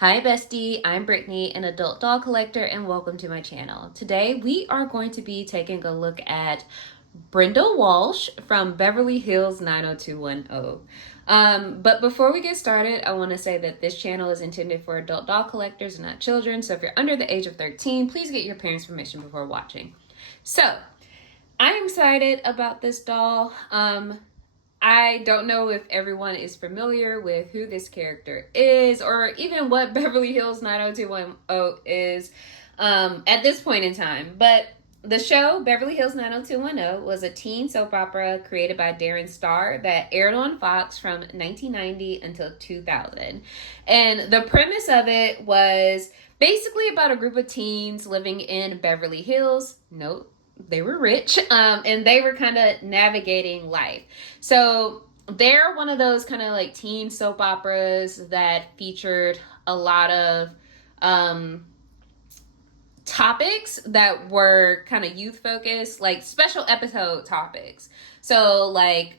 Hi bestie, I'm Brittany, an adult doll collector, and welcome to my channel. Today we are going to be taking a look at Brenda Walsh from Beverly Hills 90210. But before we get started, I want to say that this channel is intended for adult doll collectors and not children, so if you're under the age of 13, please get your parents' permission before watching. So, I'm excited about this doll. I don't know if everyone is familiar with who this character is or even what Beverly Hills 90210 is at this point in time. But the show Beverly Hills 90210 was a teen soap opera created by Darren Star that aired on Fox from 1990 until 2000. And the premise of it was basically about a group of teens living in Beverly Hills. Nope, they were rich, and they were kind of navigating life. So they're one of those kind of like teen soap operas that featured a lot of topics that were kind of youth focused, like special episode topics. So like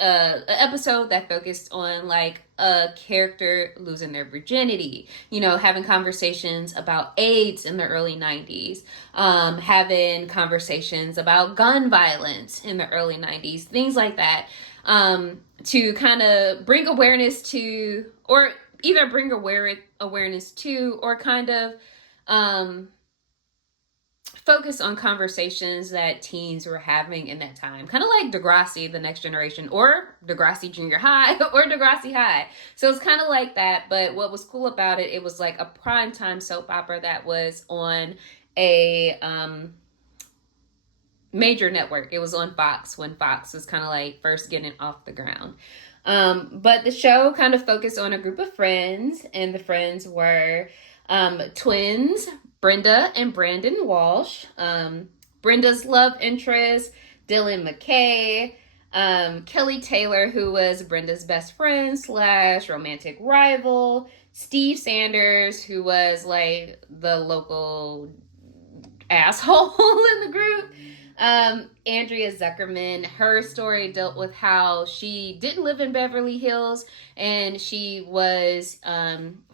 an episode that focused on like a character losing their virginity, having conversations about AIDS in the early 90s, having conversations about gun violence in the early 90s, things like that, to kind of bring awareness to, or either bring awareness to, or kind of focus on conversations that teens were having in that time. Kind of like Degrassi, The Next Generation, or Degrassi Junior High, or Degrassi High. So it's kind of like that, but what was cool about it, it was like a primetime soap opera that was on a major network. It was on Fox when Fox was kind of like first getting off the ground. But the show kind of focused on a group of friends, and the friends were twins, Brenda and Brandon Walsh, Brenda's love interest, Dylan McKay, Kelly Taylor, who was Brenda's best friend / romantic rival, Steve Sanders, who was like the local asshole in the group, Andrea Zuckerman. Her story dealt with how she didn't live in Beverly Hills, and she was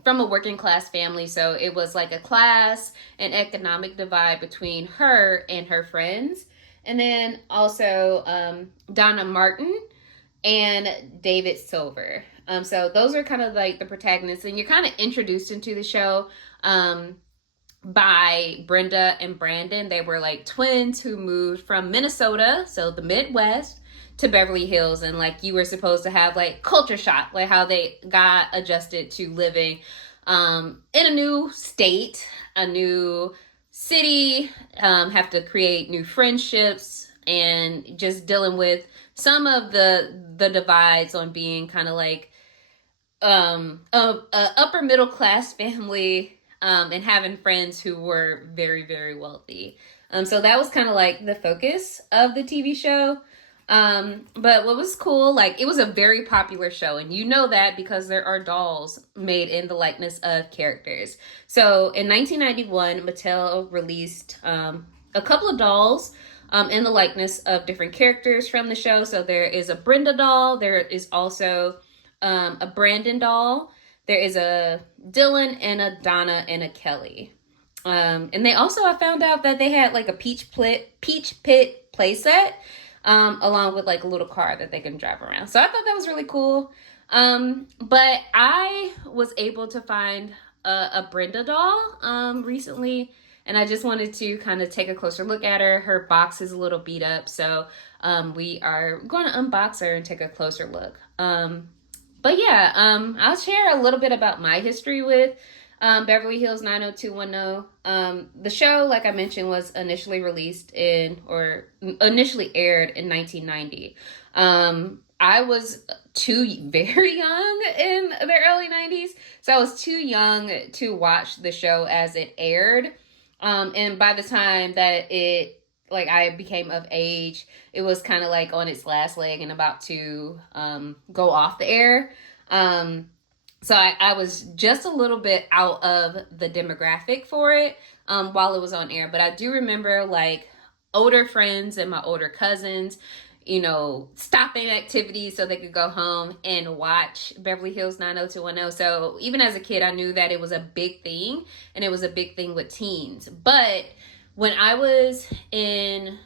from a working class family, so it was like a class and economic divide between her and her friends. And then also Donna Martin and David Silver. So those are kind of like the protagonists, and you're kind of introduced into the show by Brenda and Brandon. They were like twins who moved from Minnesota, so the Midwest, to Beverly Hills, and like you were supposed to have like culture shock, like how they got adjusted to living in a new state, a new city, have to create new friendships, and just dealing with some of the divides on being kind of like a upper middle class family, and having friends who were very, very wealthy. So that was kind of like the focus of the TV show. But what was cool, like it was a very popular show, and you know that because there are dolls made in the likeness of characters. So in 1991, Mattel released a couple of dolls in the likeness of different characters from the show. So there is a Brenda doll, there is also a Brandon doll, there is a Dylan and a Donna and a Kelly. And they also, I found out that they had like a Peach Pit playset, along with like a little car that they can drive around. So I thought that was really cool. But I was able to find a Brenda doll recently, and I just wanted to kind of take a closer look at her. Her box is a little beat up, so we are going to unbox her and take a closer look. But yeah, I'll share a little bit about my history with Beverly Hills 90210. The show, like I mentioned, was initially aired in 1990. I was very young in the early 90s, so I was too young to watch the show as it aired. And by the time that I became of age, it was kind of like on its last leg and about to go off the air. So I was just a little bit out of the demographic for it while it was on air. But I do remember like older friends and my older cousins stopping activities so they could go home and watch Beverly Hills 90210. So even as a kid, I knew that it was a big thing, and it was a big thing with teens. But when I was in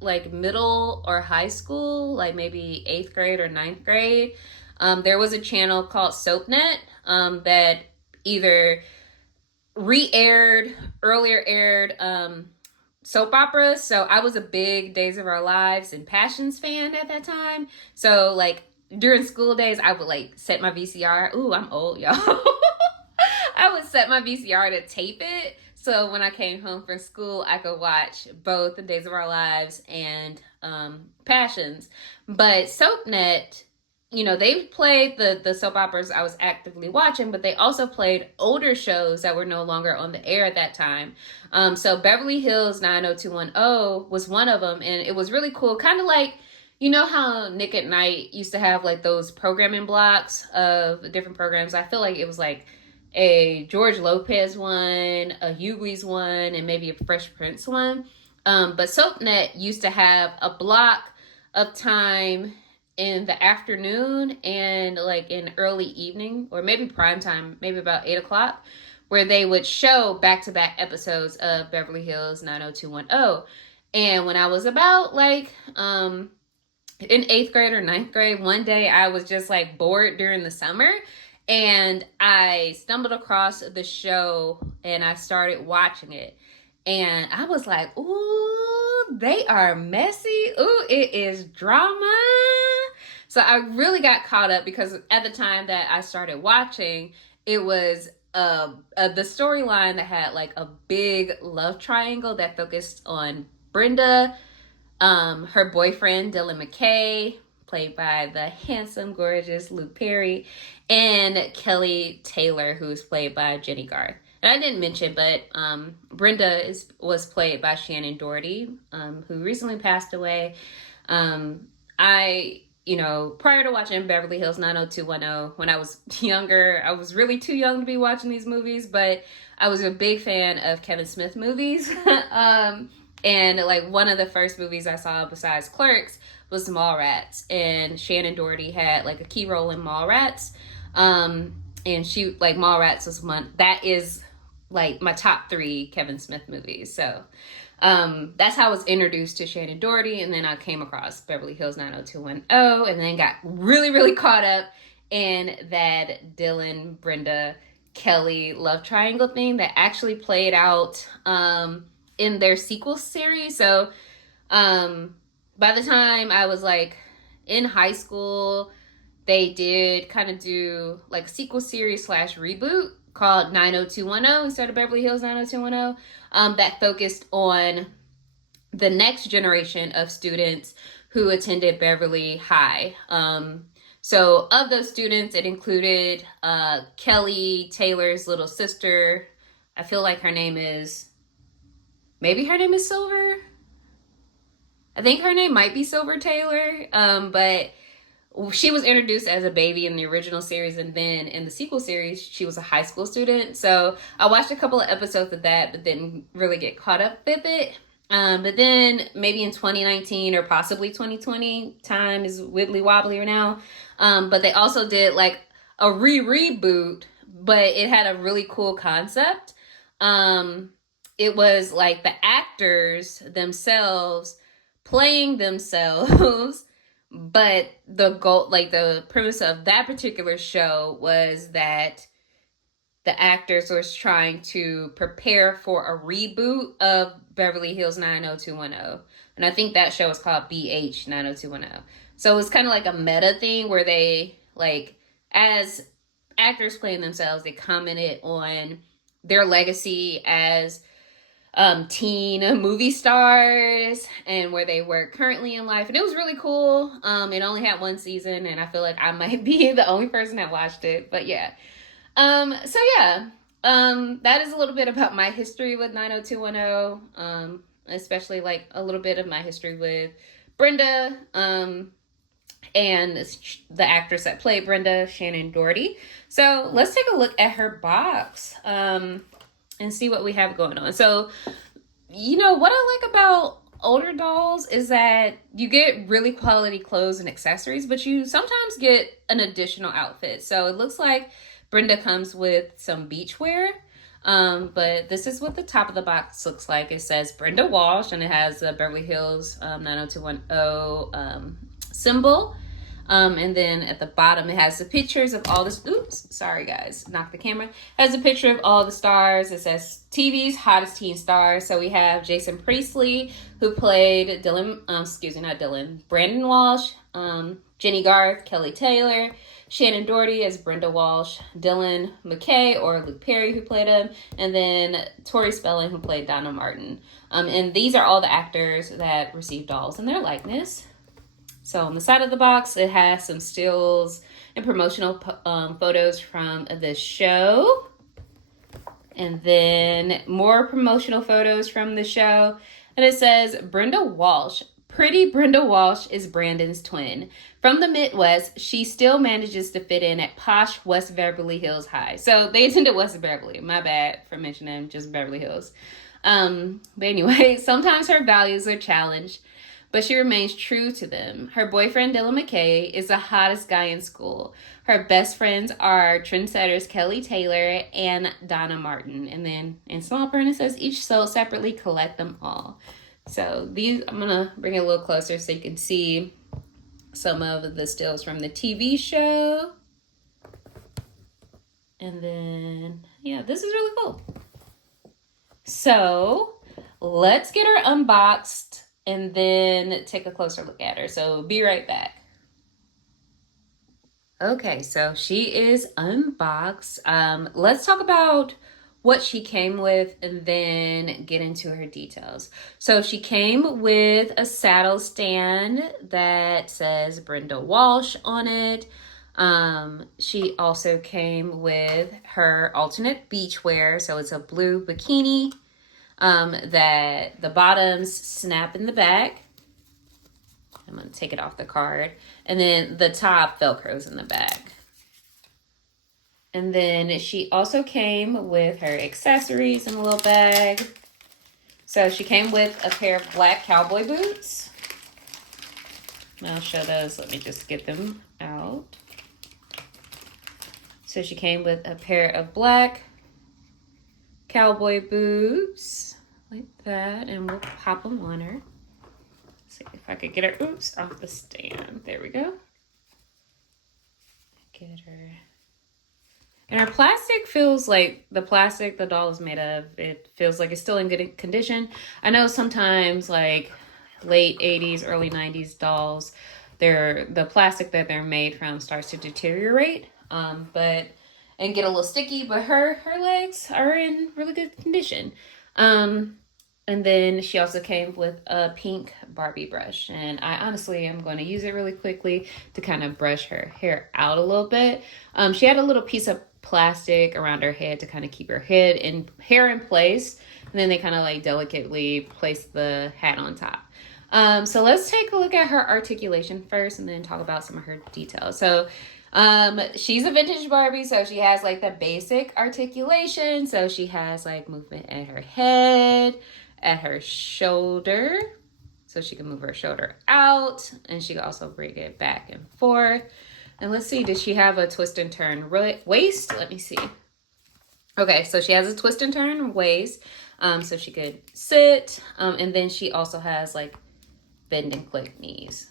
like middle or high school, like maybe 8th grade or 9th grade, there was a channel called SoapNet that either earlier aired soap operas. So I was a big Days of Our Lives and Passions fan at that time. So like during school days, I would like set my VCR. Ooh, I'm old, y'all. I would set my VCR to tape it. So when I came home from school, I could watch both the Days of Our Lives and Passions. But SoapNet, they played the soap operas I was actively watching, but they also played older shows that were no longer on the air at that time. So Beverly Hills 90210 was one of them, and it was really cool. Kind of like, how Nick at Night used to have like those programming blocks of different programs. I feel like it was like a George Lopez one, a Hughie's one, and maybe a Fresh Prince one. But SoapNet used to have a block of time in the afternoon and like in early evening, or maybe prime time, maybe about 8 o'clock, where they would show back-to-back episodes of Beverly Hills 90210. And when I was about like in 8th grade or 9th grade, one day I was just like bored during the summer, and I stumbled across the show and I started watching it. And I was like, ooh, they are messy. Ooh, it is drama. So I really got caught up because at the time that I started watching, it was the storyline that had like a big love triangle that focused on Brenda, her boyfriend, Dylan McKay, played by the handsome, gorgeous Luke Perry, and Kelly Taylor, who's played by Jenny Garth. And I didn't mention, but Brenda was played by Shannon Doherty, who recently passed away. Prior to watching Beverly Hills 90210, when I was younger, I was really too young to be watching these movies, but I was a big fan of Kevin Smith movies. And like one of the first movies I saw besides Clerks was Mallrats, and Shannon Doherty had like a key role in Mallrats. And she, like, Mallrats was one that is like my top 3 Kevin Smith movies. So that's how I was introduced to Shannon Doherty, and then I came across Beverly Hills 90210, and then got really, really caught up in that Dylan, Brenda, Kelly love triangle thing that actually played out in their sequel series. So by the time I was like in high school, they did kind of do like a sequel series / reboot called 90210 instead of Beverly Hills 90210, that focused on the next generation of students who attended Beverly High. So of those students, it included Kelly Taylor's little sister. I feel like maybe her name is Silver. I think her name might be Silver Taylor, but she was introduced as a baby in the original series, and then in the sequel series, she was a high school student. So I watched a couple of episodes of that, but didn't really get caught up with it. But then maybe in 2019 or possibly 2020, time is wibbly wobbly now. But they also did like a reboot, but it had a really cool concept. It was like the actors themselves playing themselves. But the goal, like the premise of that particular show was that the actors was trying to prepare for a reboot of Beverly Hills 90210. And I think that show was called BH 90210. So it was kind of like a meta thing where they, like, as actors playing themselves, they commented on their legacy as teen movie stars and where they were currently in life. And it was really cool. It only had 1 season, and I feel like I might be the only person that watched it. But yeah. That is a little bit about my history with 90210. Especially like a little bit of my history with Brenda, and the actress that played Brenda, Shannon Doherty. So let's take a look at her box, and see what we have going on. So, what I like about older dolls is that you get really quality clothes and accessories, but you sometimes get an additional outfit. So it looks like Brenda comes with some beachwear. But this is what the top of the box looks like. It says Brenda Walsh, and it has the Beverly Hills 90210 symbol. And then at the bottom, it has the pictures of all this. Oops, sorry guys, knocked the camera. It has a picture of all the stars. It says TV's hottest teen stars. So we have Jason Priestley, who played Brandon Walsh, Jenny Garth, Kelly Taylor, Shannon Doherty as Brenda Walsh, Dylan McKay or Luke Perry, who played him, and then Tori Spelling, who played Donna Martin. And these are all the actors that received dolls in their likeness. So on the side of the box, it has some stills and promotional photos from the show. And then more promotional photos from the show. And it says, Brenda Walsh. Pretty Brenda Walsh is Brandon's twin. From the Midwest, she still manages to fit in at posh West Beverly Hills High. So they attended West Beverly. My bad for mentioning just Beverly Hills. But anyway, sometimes her values are challenged, but she remains true to them. Her boyfriend, Dylan McKay, is the hottest guy in school. Her best friends are trendsetters Kelly Taylor and Donna Martin. And then in small print, it says each sold separately, collect them all. So these, I'm going to bring it a little closer so you can see some of the stills from the TV show. And then, yeah, this is really cool. So let's get her unboxed and then take a closer look at her. So be right back. Okay, so she is unboxed. Let's talk about what she came with and then get into her details. So she came with a saddle stand that says Brenda Walsh on it. She also came with her alternate beachwear. So it's a blue bikini that the bottoms snap in the back. I'm going to take it off the card. And then the top Velcros in the back. And then she also came with her accessories in a little bag. So she came with a pair of black cowboy boots. And I'll show those. Let me just get them out. So she came with a pair of black cowboy boots like that. And we'll pop them on her. See if I could get her, off the stand. There we go. Get her. And her plastic feels like the plastic the doll is made of. It feels like it's still in good condition. I know sometimes like late 80s, early 90s dolls, the plastic that they're made from starts to deteriorate, and get a little sticky. But her legs are in really good condition. And then she also came with a pink Barbie brush. And I honestly am going to use it really quickly to kind of brush her hair out a little bit. She had a little piece of plastic around her head to kind of keep her hair in place. And then they kind of like delicately place the hat on top. So let's take a look at her articulation first and then talk about some of her details. So she's a vintage Barbie, so she has like the basic articulation. So she has like movement at her head, at her shoulder, so she can move her shoulder out, and she can also bring it back and forth. And let's see, does she have a twist and turn waist? Let me see. Okay, so she has a twist and turn waist, so she could sit, and then she also has like bend and click knees.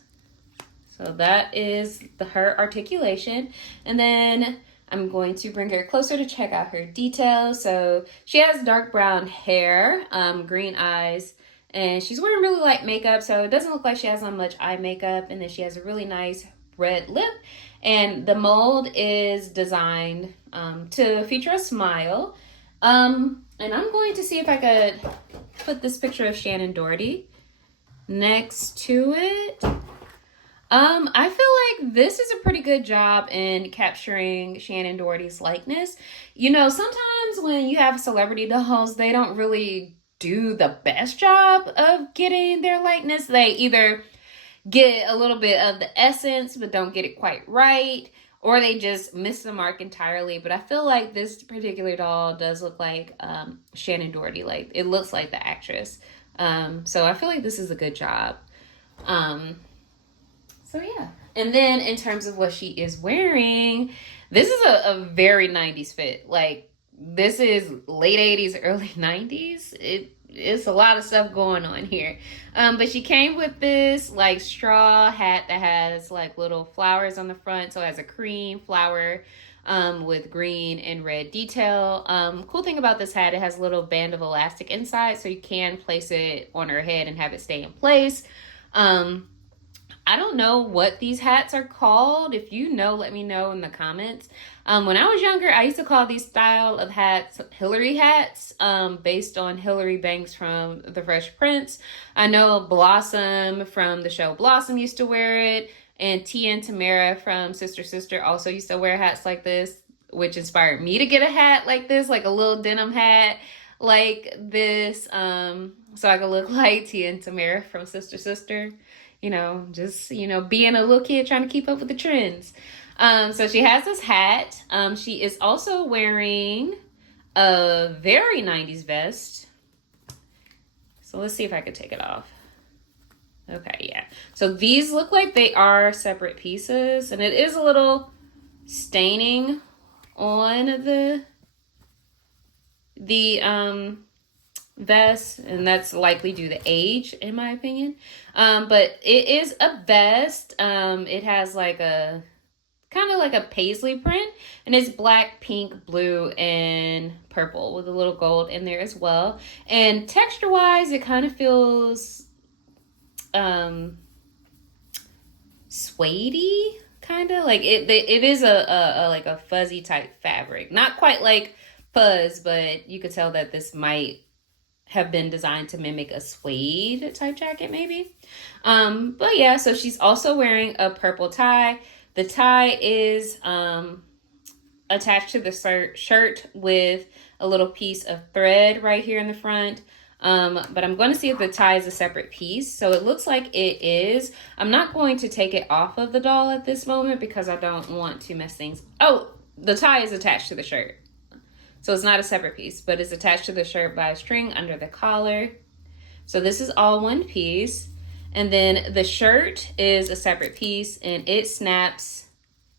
So that is her articulation. And then I'm going to bring her closer to check out her details. So she has dark brown hair, green eyes, and she's wearing really light makeup. So it doesn't look like she has on much eye makeup. And then she has a really nice red lip. And the mold is designed to feature a smile. And I'm going to see if I could put this picture of Shannon Doherty next to it. I feel like this is a pretty good job in capturing Shannon Doherty's likeness. You know, sometimes when you have celebrity dolls, they don't really do the best job of getting their likeness. They either get a little bit of the essence, but don't get it quite right, or they just miss the mark entirely. But I feel like this particular doll does look like Shannon Doherty. Like, it looks like the actress. So I feel like this is a good job. So yeah. And then in terms of what she is wearing, this is a very 90s fit. Like, this is late 80s, early 90s. It's a lot of stuff going on here. But she came with this like straw hat that has like little flowers on the front. So it has a cream flower with green and red detail. Cool thing about this hat, it has a little band of elastic inside, so you can place it on her head and have it stay in place. I don't know what these hats are called. If you know, let me know in the comments. When I was younger, I used to call these style of hats Hillary hats, based on Hillary Banks from The Fresh Prince. I know Blossom from the show Blossom used to wear it, and Tia and Tamara from Sister Sister also used to wear hats like this, which inspired me to get a hat like this, like a little denim hat like this, so I could look like Tia and Tamara from Sister Sister. You know, just, you know, being a little kid trying to keep up with the trends. So she has this hat. She is also wearing a very 90s vest. So let's see if I can take it off. Okay, yeah. So these look like they are separate pieces, and it is a little staining on the vest, and that's likely due to age, in my opinion. But it is a vest. It has like a kind of like a paisley print, and it's black, pink, blue, and purple with a little gold in there as well. And texture wise, it kind of feels suede-y, kind of like it is a like a fuzzy type fabric, not quite like fuzz, but you could tell that this might have been designed to mimic a suede type jacket maybe. But yeah, so she's also wearing a purple tie. The tie is attached to the shirt with a little piece of thread right here in the front. But I'm going to see if the tie is a separate piece. So it looks like it is. I'm not going to take it off of the doll at this moment because I don't want to mess things. Oh, the tie is attached to the shirt. So it's not a separate piece, but it's attached to the shirt by a string under the collar. So this is all one piece. And then the shirt is a separate piece, and it snaps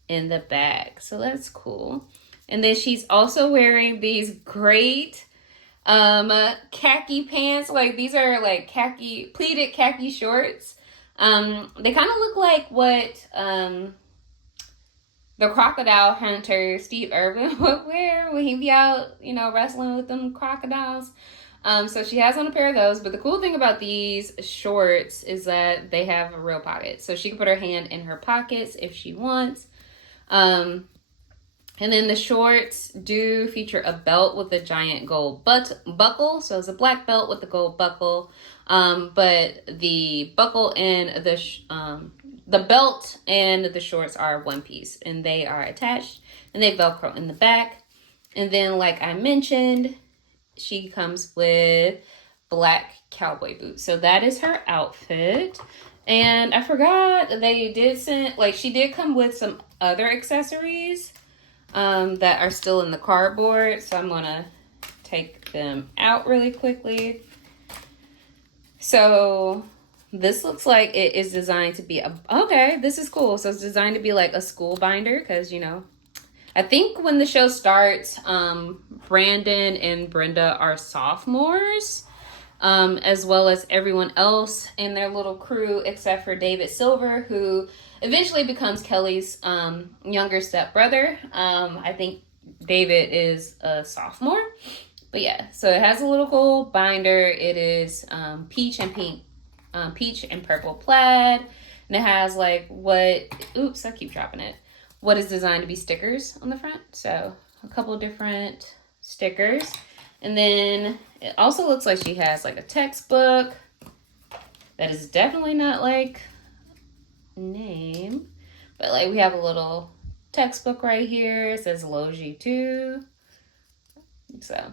in the back. So that's cool. And then she's also wearing these great khaki pants. Like, these are like pleated khaki shorts. They kind of look like what the crocodile hunter Steve Irwin would wear when he be out, you know, wrestling with them crocodiles. So she has on a pair of those. But the cool thing about these shorts is that they have a real pocket. So she can put her hand in her pockets if she wants. And then the shorts do feature a belt with a giant gold buckle. So it's a black belt with a gold buckle. But the buckle and the belt and the shorts are one piece, and they are attached, and they Velcro in the back. And then, like I mentioned, she comes with black cowboy boots. So that is her outfit. And I forgot they did she did come with some other accessories that are still in the cardboard. So I'm gonna take them out really quickly. So this looks like it is designed to be okay, this is cool. So it's designed to be like a school binder, because, you know, I think when the show starts, Brandon and Brenda are sophomores, as well as everyone else in their little crew, except for David Silver, who eventually becomes Kelly's younger stepbrother. I think David is a sophomore. But yeah, so it has a little gold binder. It is peach and purple plaid, and it has like what is designed to be stickers on the front. So a couple of different stickers. And then it also looks like she has like a textbook that is definitely not like name, but like we have a little textbook right here. It says Logie 2. So,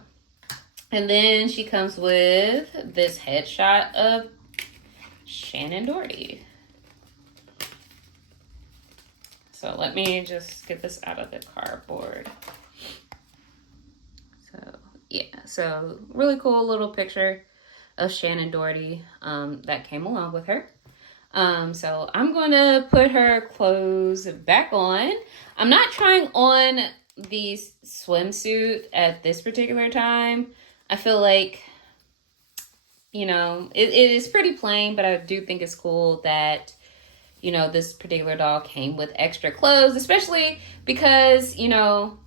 and then she comes with this headshot of Shannon Doherty. So let me just get this out of the cardboard. So yeah, so really cool little picture of Shannon Doherty that came along with her. So I'm going to put her clothes back on. I'm not trying on the swimsuit at this particular time. I feel like, you know, it is pretty plain, but I do think it's cool that, you know, this particular doll came with extra clothes, especially because, you know,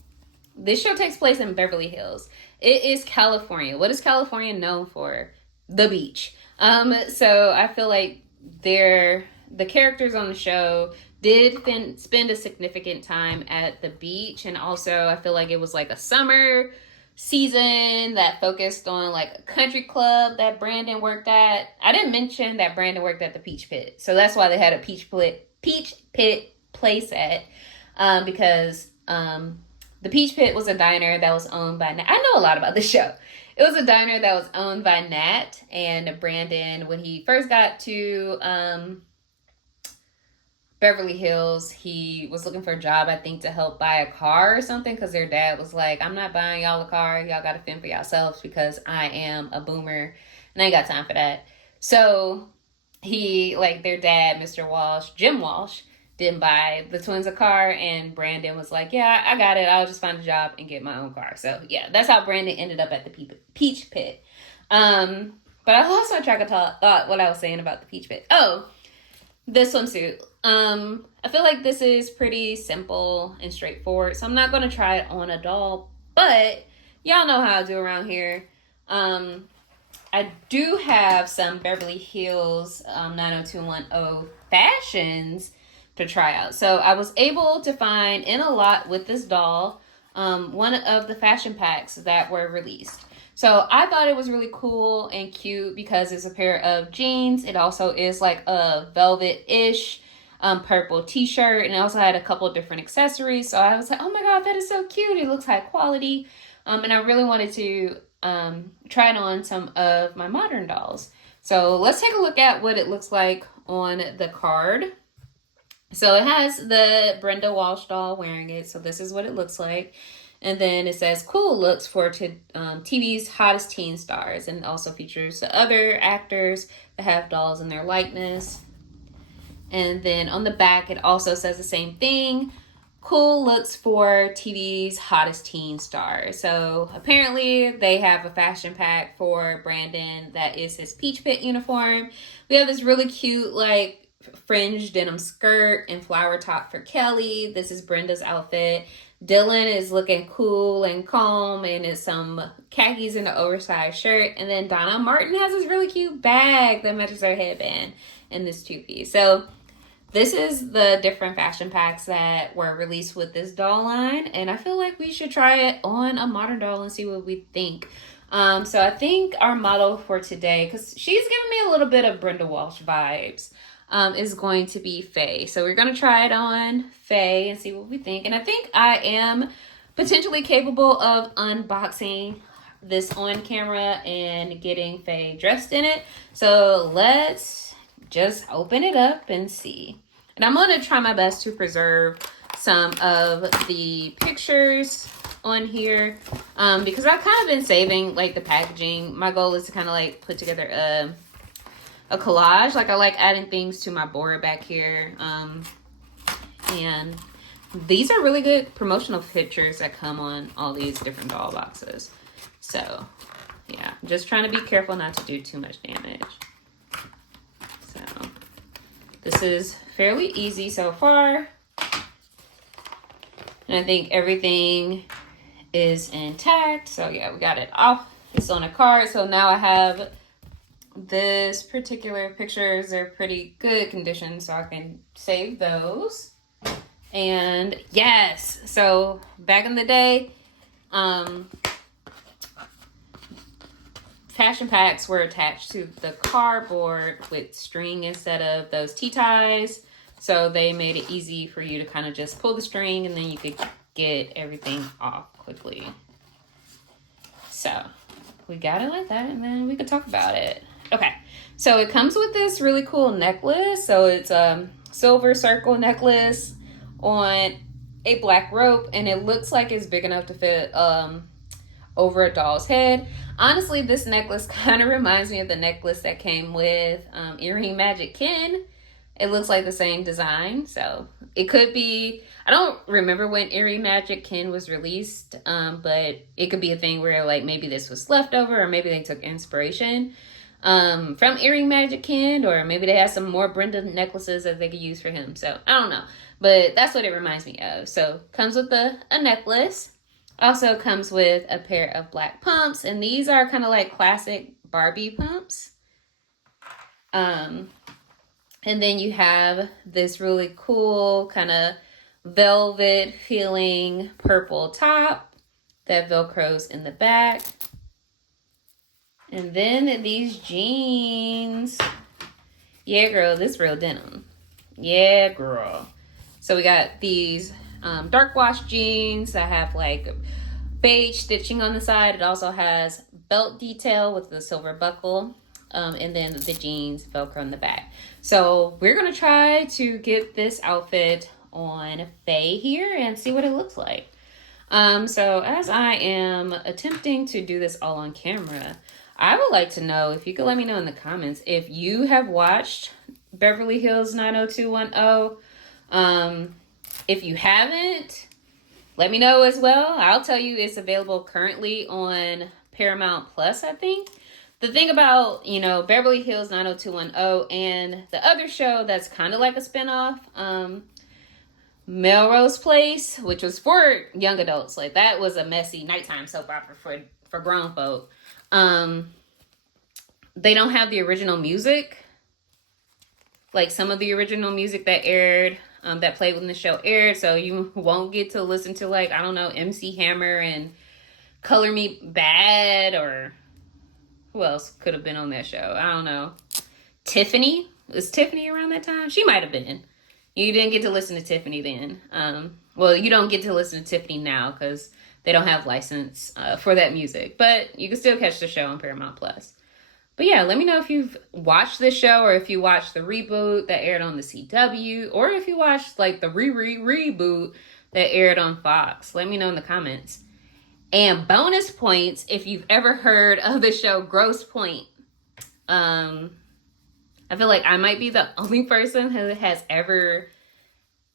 this show takes place in Beverly Hills. It is California. What is California known for? The beach. So I feel like the characters on the show did spend a significant time at the beach, and also I feel like it was like a summer season that focused on like a country club that Brandon worked at. I didn't mention that Brandon worked at the Peach Pit, so that's why they had a Peach Pit play set, because the Peach Pit was a diner that was owned by I know a lot about this show. It was a diner that was owned by Nat, and Brandon, when he first got to Beverly Hills, he was looking for a job, I think, to help buy a car or something, because their dad was like, I'm not buying y'all a car. Y'all got to fend for yourselves because I am a boomer and I ain't got time for that. So he, like, their dad, Mr. Walsh, Jim Walsh, didn't buy the twins a car, and Brandon was like, yeah, I got it. I'll just find a job and get my own car. So yeah, that's how Brandon ended up at the Peach Pit. But I lost my track of thought what I was saying about the Peach Pit. Oh, this swimsuit. I feel like this is pretty simple and straightforward, so I'm not going to try it on a doll, but y'all know how I do around here. I do have some Beverly Hills 90210 fashions to try out. So I was able to find in a lot with this doll one of the fashion packs that were released. So I thought it was really cool and cute because it's a pair of jeans. It also is like a velvet-ish purple t-shirt, and it also had a couple of different accessories. So I was like, oh my god, that is so cute. It looks high quality. And I really wanted to try it on some of my modern dolls. So let's take a look at what it looks like on the card. So it has the Brenda Walsh doll wearing it. So this is what it looks like. And then it says cool looks for TV's hottest teen stars, and also features the other actors that have dolls in their likeness. And then on the back, it also says the same thing. Cool looks for TV's hottest teen stars. So apparently they have a fashion pack for Brandon that is his Peach Pit uniform. We have this really cute, like, fringed denim skirt and flower top for Kelly. This is Brenda's outfit. Dylan is looking cool and calm, and it's some khakis and an oversized shirt. And then Donna Martin has this really cute bag that matches her headband and this two-piece. So this is the different fashion packs that were released with this doll line, and I feel like we should try it on a modern doll and see what we think. So I think our model for today, because she's giving me a little bit of Brenda Walsh vibes, is going to be Faye. So we're going to try it on Faye and see what we think. And I think I am potentially capable of unboxing this on camera and getting Faye dressed in it. So let's just open it up and see. And I'm going to try my best to preserve some of the pictures on here because I've kind of been saving like the packaging. My goal is to kind of like put together a collage. Like I like adding things to my board back here. And these are really good promotional pictures that come on all these different doll boxes. So yeah, I'm just trying to be careful not to do too much damage. So this is fairly easy so far. And I think everything is intact. So yeah, we got it off. It's on a card. So now I have this particular pictures. They're pretty good condition, so I can save those. And yes, so back in the day, fashion packs were attached to the cardboard with string instead of those T-ties. So they made it easy for you to kind of just pull the string and then you could get everything off quickly. So we got it like that, and then we could talk about it. Okay, so it comes with this really cool necklace. So it's a silver circle necklace on a black rope, and it looks like it's big enough to fit over a doll's head. Honestly, this necklace kind of reminds me of the necklace that came with Earring Magic Ken. It looks like the same design, so it could be. I don't remember when Earring Magic Ken was released, but it could be a thing where like maybe this was leftover, or maybe they took inspiration from Earring Magic Ken, or maybe they had some more Brenda necklaces that they could use for him. So I don't know, but that's what it reminds me of. So comes with a necklace. Also comes with a pair of black pumps, and these are kind of like classic Barbie pumps. And then you have this really cool kind of velvet feeling purple top that velcros in the back. And then these jeans. Yeah, girl, this real denim. Yeah, girl. So we got these dark wash jeans that have like beige stitching on the side. It also has belt detail with the silver buckle. And then the jeans velcro in the back. So we're gonna try to get this outfit on Faye here and see what it looks like. So as I am attempting to do this all on camera, I would like to know if you could let me know in the comments if you have watched Beverly Hills 90210. If you haven't, let me know as well. I'll tell you it's available currently on Paramount Plus, I think. The thing about, you know, Beverly Hills 90210 and the other show that's kind of like a spinoff, Melrose Place, which was for young adults. Like, that was a messy nighttime soap opera for grown folk. They don't have the original music. Like, some of the original music that aired, that played when the show aired. So you won't get to listen to, like, I don't know, MC Hammer and Color Me Bad, or who else could have been on that show? I don't know. Tiffany? Was Tiffany around that time? She might have been. You didn't get to listen to Tiffany then. Well, you don't get to listen to Tiffany now because they don't have license for that music. But you can still catch the show on Paramount Plus. But yeah, let me know if you've watched this show, or if you watched the reboot that aired on the CW, or if you watched like the reboot that aired on Fox. Let me know in the comments. And bonus points if you've ever heard of the show Grosse Pointe. I feel like I might be the only person who has ever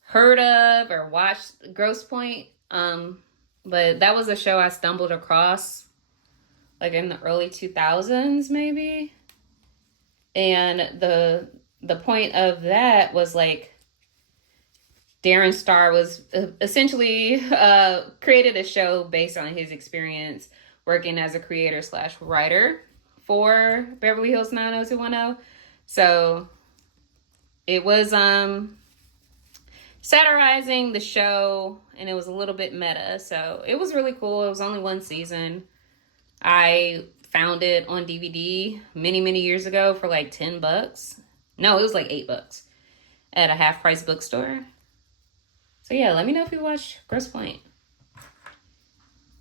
heard of or watched Grosse Pointe. But that was a show I stumbled across like in the early 2000s maybe. And the point of that was like Darren Star was essentially created a show based on his experience working as a creator / writer for Beverly Hills 90210. So it was satirizing the show, and it was a little bit meta. So it was really cool. It was only one season. I found it on DVD many years ago for like $10. No, it was like $8 at a half price bookstore. So yeah, let me know if you watched Grosse Pointe.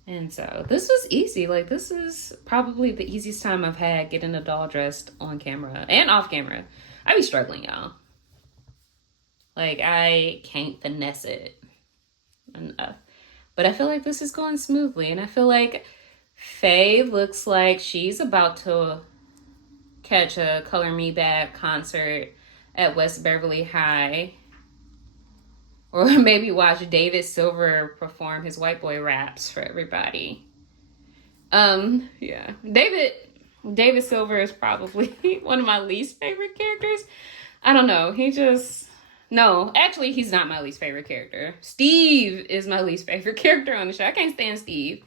And so this was easy. Like, this is probably the easiest time I've had getting a doll dressed on camera and off camera. I be struggling, y'all. Like, I can't finesse it enough. But I feel like this is going smoothly. And I feel like Faye looks like she's about to catch a Color Me Bad concert at West Beverly High. Or maybe watch David Silver perform his white boy raps for everybody. Yeah. David Silver is probably one of my least favorite characters. I don't know. No, actually, he's not my least favorite character. Steve is my least favorite character on the show. I can't stand Steve.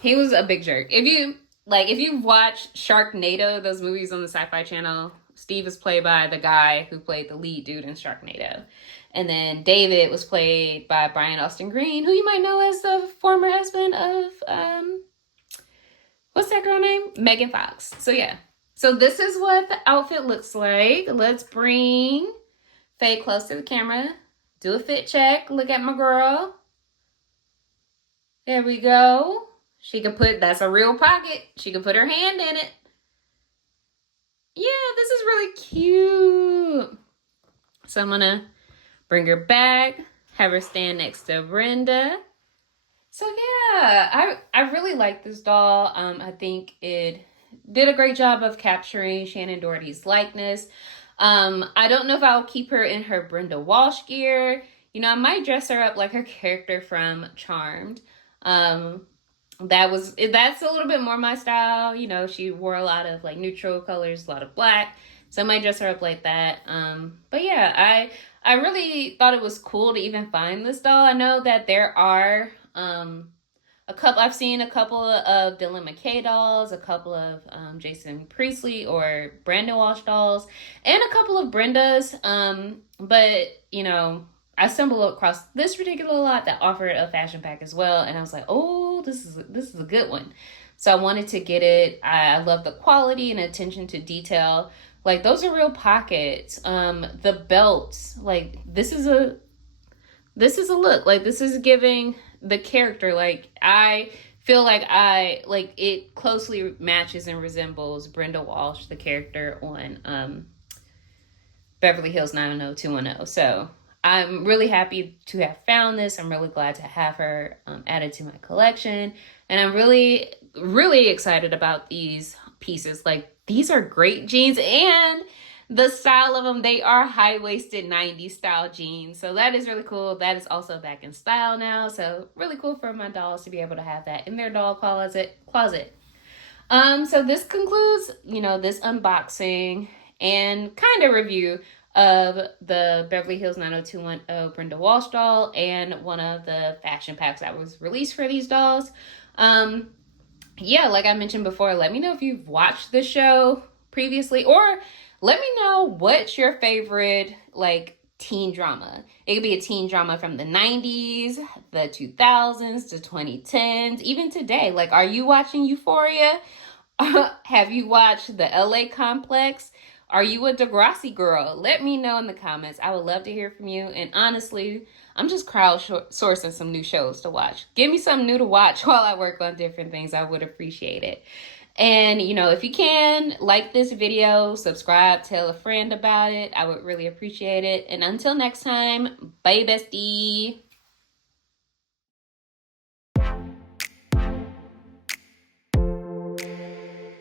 He was a big jerk. If you've watched Sharknado, those movies on the Sci-Fi Channel, Steve is played by the guy who played the lead dude in Sharknado. And then David was played by Brian Austin Green, who you might know as the former husband of, what's that girl name? Megan Fox. So yeah. So this is what the outfit looks like. Let's bring Faye close to the camera. Do a fit check. Look at my girl. There we go. That's a real pocket. She can put her hand in it. Yeah, this is really cute. So I'm gonna bring her back, have her stand next to Brenda. So yeah, I really like this doll. I think it did a great job of capturing Shannon Doherty's likeness. I don't know if I'll keep her in her Brenda Walsh gear. You know, I might dress her up like her character from Charmed. Um, that's a little bit more my style. You know, she wore a lot of like neutral colors, a lot of black. So I might dress her up like that. But yeah, I really thought it was cool to even find this doll. I know that there are a couple. I've seen a couple of Dylan McKay dolls, a couple of Jason Priestley or Brandon Walsh dolls, and a couple of Brendas. But you know, I stumbled across this particular lot that offered a fashion pack as well, and I was like, oh, this is a good one. So I wanted to get it. I love the quality and attention to detail. Like those are real pockets. The belts, like this is a look. Like this is giving the character. Like I feel like it closely matches and resembles Brenda Walsh, the character on Beverly Hills 90210. So I'm really happy to have found this. I'm really glad to have her added to my collection. And I'm really, really excited about these pieces. Like, these are great jeans, and the style of them, they are high-waisted 90s style jeans. So that is really cool. That is also back in style now. So really cool for my dolls to be able to have that in their doll closet. So this concludes, you know, this unboxing and kind of review of the Beverly Hills 90210 Brenda Walsh doll and one of the fashion packs that was released for these dolls. Yeah, like I mentioned before, let me know if you've watched the show previously, or let me know what's your favorite, like, teen drama. It could be a teen drama from the 90s, the 2000s, the 2010s, even today. Like, are you watching Euphoria? Have you watched the LA Complex? Are you a Degrassi girl? Let me know in the comments. I would love to hear from you. And honestly, I'm just crowdsourcing some new shows to watch. Give me something new to watch while I work on different things. I would appreciate it. And, you know, if you can, like this video, subscribe, tell a friend about it. I would really appreciate it. And until next time, bye, bestie.